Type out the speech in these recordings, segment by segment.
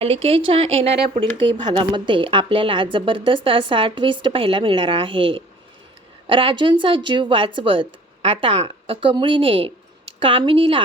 मालिकेच्या येणाऱ्या पुढील काही भागामध्ये आपल्याला जबरदस्त असा ट्विस्ट पाहायला मिळणार आहे. राजनचा जीव वाचवत आता कमळीने कामिनीला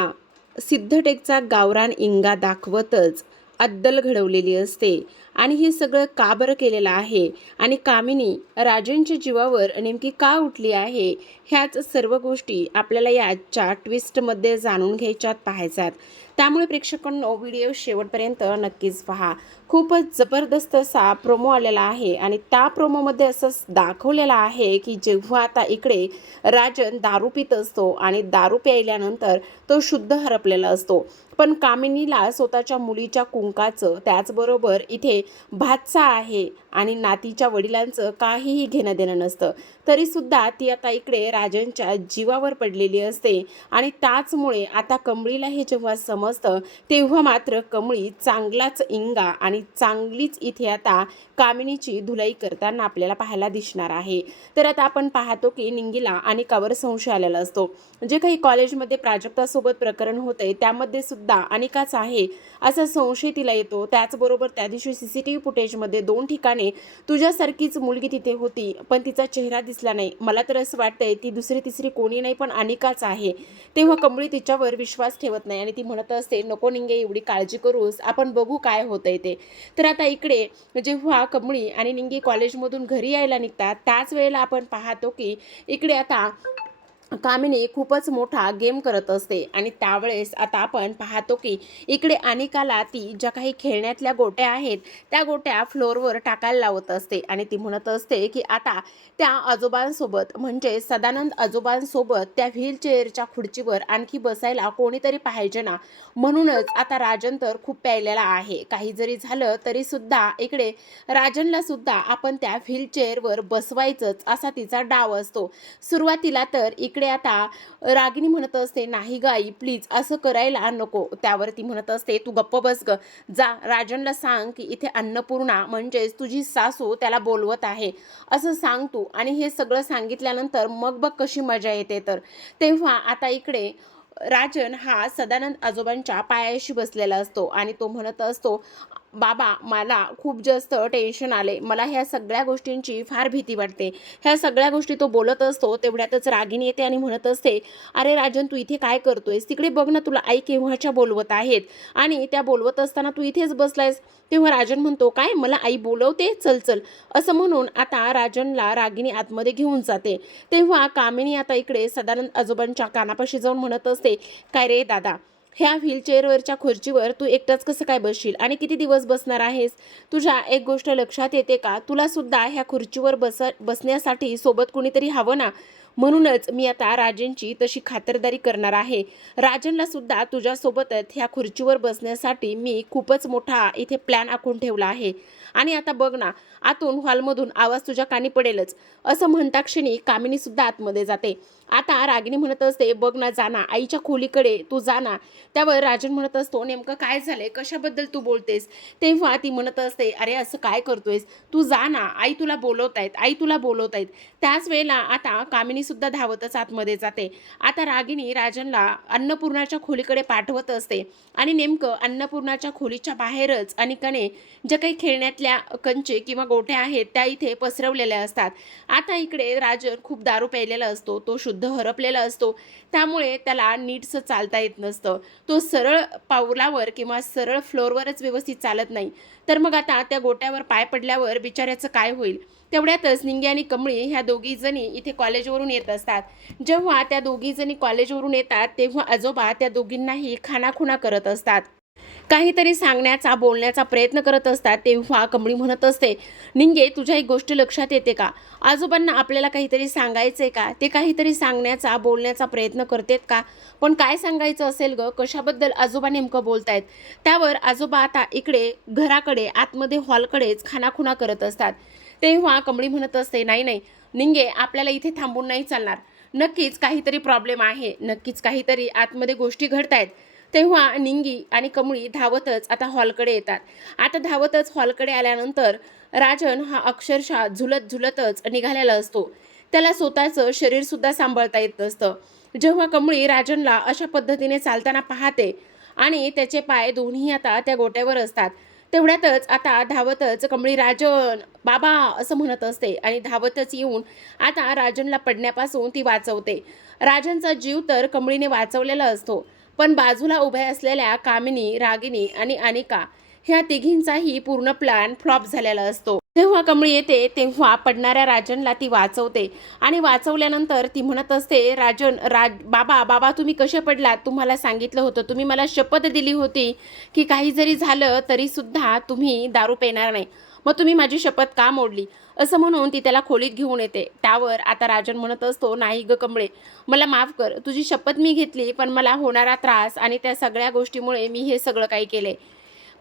सिद्धटेकचा गावरान इंगा दाखवतच अद्दल घडवलेली असते आणि हे सगळं का बरं केलेलं आहे आणि कामिनी राजनच्या जीवावर नेमकी का उठली आहे, ह्याच सर्व गोष्टी आपल्याला या आजच्या ट्विस्टमध्ये जाणून घ्यायच्यात, पाहायच्यात. त्यामुळे प्रेक्षकांनो, व्हिडिओ शेवटपर्यंत नक्कीच पहा. खूपच जबरदस्त असा प्रोमो आलेला आहे आणि त्या प्रोमोमध्ये असं दाखवलेलं आहे की जेव्हा आता इकडे राजन दारू पित असतो आणि दारू प्यायल्यानंतर तो शुद्ध हरपलेला असतो, पण कामिनीला स्वतःच्या मुलीच्या कुंकाचं, त्याचबरोबर इथे भातचा आहे आणि नातीच्या वडिलांचं काहीही घेणं देणं नसतं, तरीसुद्धा ती आता इकडे राजनच्या जीवावर पडलेली असते. आणि त्याचमुळे आता कमळीला हे जेव्हा समजतं तेव्हा मात्र कमळी चांगलाच इंगा आणि चांगलीच इथे आता कामिनीची धुलाई करताना आपल्याला पाहायला दिसणार आहे. तर आता आपण पाहतो की निंगीला अनिकावर संशय आलेला असतो. जे काही कॉलेजमध्ये प्राजक्तासोबत प्रकरण होते त्यामध्ये सुद्धा अनिकाच आहे असा संशय तिला येतो. त्याचबरोबर त्या दिवशी CCTV फुटेजमध्ये 2 ठिकाणी तुझ्यासारखीच मुलगी तिथे होती, पण तिचा चेहरा दिसला नाही. मला तर असं वाटतंय ती दुसरी तिसरी कोणी नाही पण अनिकाच आहे. तेव्हा कमळी तिच्यावर विश्वास ठेवत नाही आणि ती म्हणत असते, नको निंगे, एवढी काळजी करूस, आपण बघू काय होतंय ते. तर आता इकडे जेव्हा कमळी आणि निंगी कॉलेजमधून घरी यायला निघतात त्याच वेळेला आपण पाहतो की इकडे आता कामिनी खूपच मोठा गेम करत असते आणि त्यावेळेस आता आपण पाहतो की इकडे अनिकाला ती ज्या काही खेळण्यातल्या गोट्या आहेत त्या गोट्या फ्लोअरवर टाकायला लावत असते आणि ती म्हणत असते की आता त्या आजोबांसोबत, म्हणजे सदानंद आजोबांसोबत त्या व्हीलचेअरच्या खुर्चीवर आणखी बसायला कोणीतरी पाहिजे ना, म्हणूनच आता राजन तर खूप प्यायलेला आहे. काही जरी झालं तरी सुद्धा इकडे राजनला सुद्धा आपण त्या व्हीलचेअरवर बसवायचंच असा तिचा डाव असतो. सुरुवातीला तर इकडे आता रागिनी म्हणत असते, नाही ग आई, प्लीज असं करायला नको. त्यावरती म्हणत असते, तू गप्प बस ग, जा राजनला सांग की इथे अन्नपूर्णा म्हणजेच तुझी सासू त्याला बोलवत आहे असं सांग तू. आणि हे सगळं सांगितल्यानंतर मग बघ कशी मजा येते. तर तेव्हा आता इकडे राजन हा सदानंद आजोबांच्या पायाशी बसलेला असतो आणि तो म्हणत असतो, बाबा मला खूप जास्त टेन्शन आले, मला ह्या सगळ्या गोष्टींची फार भीती वाटते. ह्या सगळ्या गोष्टी तो बोलत असतो तेवढ्यातच रागिनी येते आणि म्हणत असते, अरे राजन, तू इथे काय करतोयस? तिकडे बघ ना, तुला आई केव्हाच्या बोलवत आहेत आणि त्या बोलवत असताना तू इथेच बसलायस. तेव्हा राजन म्हणतो, काय मला आई बोलवते, चल चल, असं म्हणून आता राजनला रागिनी आतमध्ये घेऊन जाते. तेव्हा कामिनी आता इकडे सदानंद आजोबांच्या कानापाशी जाऊन म्हणत असते, काय रे दादा, ह्या व्हीलचेअरवरच्या खुर्चीवर तू एकटाच कसं काय बसशील आणि किती दिवस बसणार आहेस? तुझ्या एक गोष्ट लक्षात येते का? तुला सुद्धा ह्या खुर्चीवर बसण्यासाठी सोबत कुणीतरी हवं ना. म्हणूनच मी आता राजनची तशी खातरदारी करणार आहे. राजनला सुद्धा तुझ्यासोबतच ह्या खुर्चीवर बसण्यासाठी मी खूपच मोठा इथे प्लॅन आखून ठेवला आहे. आणि आता बघ ना, आतून हॉलमधून आवाज तुझ्या कानी पडेलच. असं म्हणता क्षणी कामिनी सुद्धा आतमध्ये जाते. आता रागिनी म्हणत असते, बघ ना, जा ना, आईच्या खोलीकडे तू जा ना. त्यावर राजन म्हणत असतो, नेमकं काय झालंय, कशाबद्दल तू बोलतेस? तेव्हा ती म्हणत असते, अरे असं काय करतोयस, तू जा ना, आई तुला बोलवतायत, आई तुला बोलवतायत. त्याच वेळेला आता कामिनी सुद्धा धावतच आतमध्ये जाते. आता रागिनी राजनला अन्नपूर्णाच्या खोलीकडे पाठवत असते आणि नेमकं अन्नपूर्णाच्या खोलीच्या बाहेरच अनिकाने ज्या काही खेळण्यातल्या कंचे किंवा गोट्या आहेत त्या इथे पसरवलेल्या असतात. आता इकडे राजन खूप दारू प्यायलेला असतो, तो शुद्ध हरपलेला असतो, त्यामुळे त्याला नीटसं चालता येत नसतं. तो सरळ पावलावर किंवा सरळ फ्लोअरवरच व्यवस्थित चालत नाही. तर मग आता त्या गोट्यावर पाय पडल्यावर बिचाऱ्याचं काय होईल? तेवढ्यातच निंगी आणि कमळी ह्या दोघी जणी इथे कॉलेजवरून येत असतात. जेव्हा त्या दोघी जणी कॉलेजवरून येतात तेव्हा आजोबा त्या दोघींनाही खाणाखुणा करत असतात, काहीतरी सांगण्याचा, बोलण्याचा प्रयत्न करत असतात. तेव्हा कमळी म्हणत असते, निंगे, तुझ्या एक गोष्ट लक्षात येते का? आजोबांना आपल्याला काहीतरी सांगायचंय का? ते काहीतरी सांगण्याचा, बोलण्याचा प्रयत्न करतेत का? पण काय सांगायचं असेल ग? कशाबद्दल आजोबा नेमकं बोलतायत? त्यावर आजोबा आता इकडे घराकडे, आतमध्ये हॉलकडेच खाणाखुणा करत असतात. तेव्हा कमळी म्हणत असते, नाही नाही निंगे, आपल्याला इथे थांबून नाही चालणार. नक्कीच काहीतरी प्रॉब्लेम आहे, नक्कीच काहीतरी आतमध्ये गोष्टी घडतायत. तेव्हा निंगी आणि कमळी धावतच आता हॉलकडे येतात. आता धावतच हॉलकडे आल्यानंतर राजन हा अक्षरशः झुलत झुलतच निघालेला असतो. त्याला स्वतःचं शरीरसुद्धा सांभाळता येत नसतं. जेव्हा कमळी राजनला अशा पद्धतीने चालताना पाहते आणि त्याचे पाय दोन्ही आता त्या गोट्यावर असतात, तेवढ्यातच आता धावतच कमळी राजन बाबा असं म्हणत असते आणि धावतच येऊन आता राजनला पडण्यापासून ती वाचवते. राजनचा जीव तर कमळीने वाचवलेला असतो, पण बाजूला उभ्या असलेल्या कामिनी, रागिनी आणि अनिका ह्या तिघींचाही पूर्ण प्लॅन फ्लॉप झालेला असतो. जेव्हा कमळी येते तेव्हा पडणाऱ्या राजनला ती वाचवते आणि वाचवल्यानंतर ती म्हणत असते, बाबा बाबा तुम्ही कसे पडलात? तुम्हाला सांगितलं होतं, तुम्ही मला शपथ दिली होती की काही जरी झालं तरी सुद्धा तुम्ही दारू पिणार नाही, मग तुम्ही माझी शपथ का मोडली? असं म्हणून ती त्याला खोलीत घेऊन येते. त्यावर आता राजन म्हणत असतो, नाही ग कमळे, मला माफ कर, तुझी शपथ मी घेतली, पण मला होणारा त्रास आणि त्या सगळ्या गोष्टीमुळे मी हे सगळं काही केले.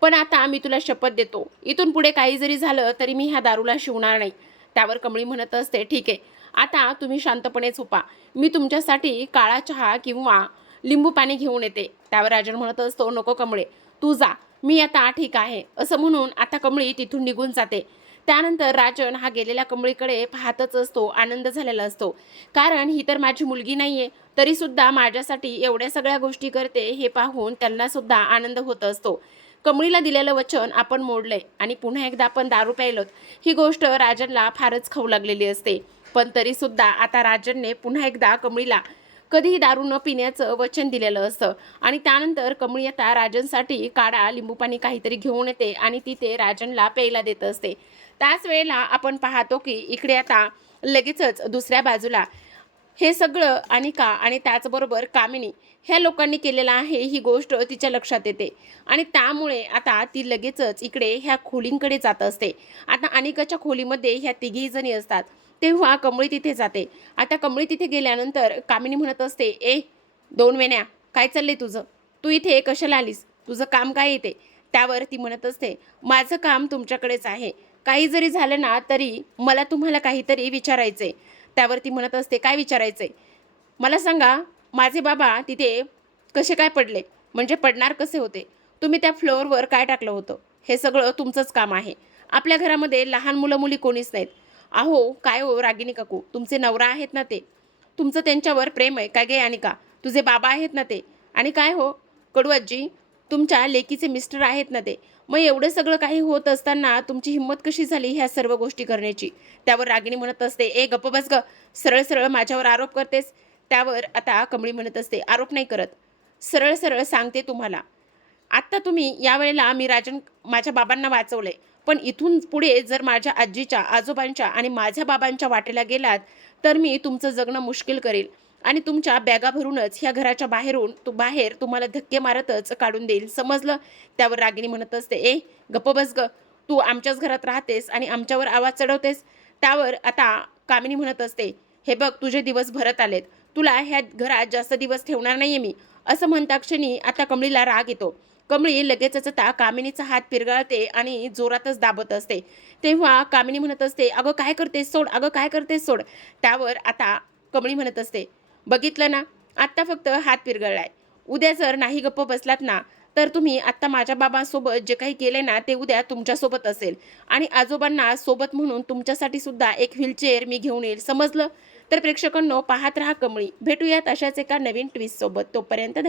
पण आता मी तुला शपथ देतो, इथून पुढे काही जरी झालं तरी मी ह्या दारूला शिवणार नाही. त्यावर कमळी म्हणत असते, ठीक आहे, आता तुम्ही शांतपणे झोपा, मी तुमच्यासाठी काळा चहा किंवा लिंबू पाणी घेऊन येते. त्यावर राजन म्हणत असतो, नको कमळे, तू जा, मी आता ठीक आहे. असं म्हणून आता कमळी तिथून निघून जाते. त्यानंतर राजन हा गेलेल्या कमळीकडे पाहतच असतो, आनंद झालेला असतो, कारण ही तर माझी मुलगी नाहीये, तरी सुद्धा माझ्यासाठी एवढ्या सगळ्या गोष्टी करते हे पाहून त्यांना सुद्धा आनंद होत असतो. कमळीला दिलेलं वचन आपण मोडलंय आणि पुन्हा एकदा आपण दारू प्यायलोत, ही गोष्ट राजनला फारच खाऊ लागलेली असते. पण तरी सुद्धा आता राजनने पुन्हा एकदा कमळीला कधीही दारू न पिण्याचं वचन दिलेलं असतं आणि त्यानंतर कमळी आता राजनसाठी काढा, लिंबू पाणी काहीतरी घेऊन येते आणि ती राजनला प्यायला देत असते. त्याच वेळेला आपण पाहतो की इकडे आता लगेचच दुसऱ्या बाजूला हे सगळं अनिका आणि त्याचबरोबर कामिनी ह्या लोकांनी केलेलं आहे ही गोष्ट तिच्या लक्षात येते आणि त्यामुळे आता ती लगेचच इकडे ह्या खोलींकडे जात असते. आता अनिकाच्या खोलीमध्ये ह्या तिघी जणी असतात. तेव्हा कमळी तिथे जाते. आता कमळी तिथे गेल्यानंतर कामिनी म्हणत असते, ए 2 वेण्या, काय चाललंय तुझं? तू इथे कशाला आलीस? तुझं काम काय येते? त्यावर ती म्हणत असते, माझं काम तुमच्याकडेच आहे, काही जरी झालं ना तरी मला तुम्हाला काहीतरी विचारायचंय. त्यावर ती म्हणत असते, काय विचारायचंय? मला सांगा, माझे बाबा तिथे कसे काय पडले? म्हणजे पडणार कसे होते? तुम्ही त्या फ्लोअरवर काय टाकलं होतं? हे सगळं तुमचंच काम आहे. आपल्या घरामध्ये लहान मुलं मुली कोणीच नाहीत. अहो काय हो रागिनी काकू, तुमचे नवरा आहेत ना ते, तुमचं त्यांच्यावर प्रेम आहे काय गे अनिका? तुझे बाबा आहेत ना ते, आणि काय हो कडू आजी, तुमच्या लेकीचे मिस्टर आहेत ना ते. मग एवढं सगळं काही होत असताना तुमची हिंमत कशी झाली ह्या सर्व गोष्टी करण्याची? त्यावर रागिणी म्हणत असते, ए गप्प बस ग, सरळ सरळ माझ्यावर आरोप करतेस. त्यावर आता कमळी म्हणत असते, आरोप नाही करत, सरळ सरळ सांगते तुम्हाला. आत्ता तुम्ही यावेळेला मी माझ्या बाबांना वाचवलंय, पण इथून पुढे जर माझ्या आजीच्या, आजोबांच्या आणि माझ्या बाबांच्या वाटेला गेलात तर मी तुमचं जगणं मुश्किल करेल आणि तुमच्या बॅगा भरूनच ह्या घराच्या बाहेर तुम्हाला धक्के मारतच काढून देईल, समजलं? त्यावर रागिणी म्हणत असते, ए गप्प बस ग, तू आमच्याच घरात राहतेस आणि आमच्यावर आवाज चढवतेस. त्यावर आता कामिनी म्हणत असते, हे बघ तुझे दिवस भरत आलेत, तुला ह्या घरात जास्त दिवस ठेवणार नाहीये मी. असं म्हणता क्षणी आता कमळीला राग येतो. कमळी लगेचच आता कामिनीचा हात पिरगाळते आणि जोरातच दाबत असते. तेव्हा कामिनी म्हणत असते, अगं काय करतेस सोड, अगं काय करतेस सोड. त्यावर आता कमळी म्हणत असते, बघितलं ना, आत्ता फक्त हात पिरगळलाय, उद्या जर नाही गप्प बसलात ना तर तुम्ही आत्ता माझ्या बाबांसोबत जे काही केले ना ते उद्या तुमच्यासोबत असेल आणि आजोबांना सोबत म्हणून तुमच्यासाठी सुद्धा एक व्हीलचेअर मी घेऊन येईल, समजलं? तर प्रेक्षकांनो, पाहत रहा कमळी. भेटूयात अशाच एका नवीन ट्विस्ट सोबत. तोपर्यंत धन्यवाद.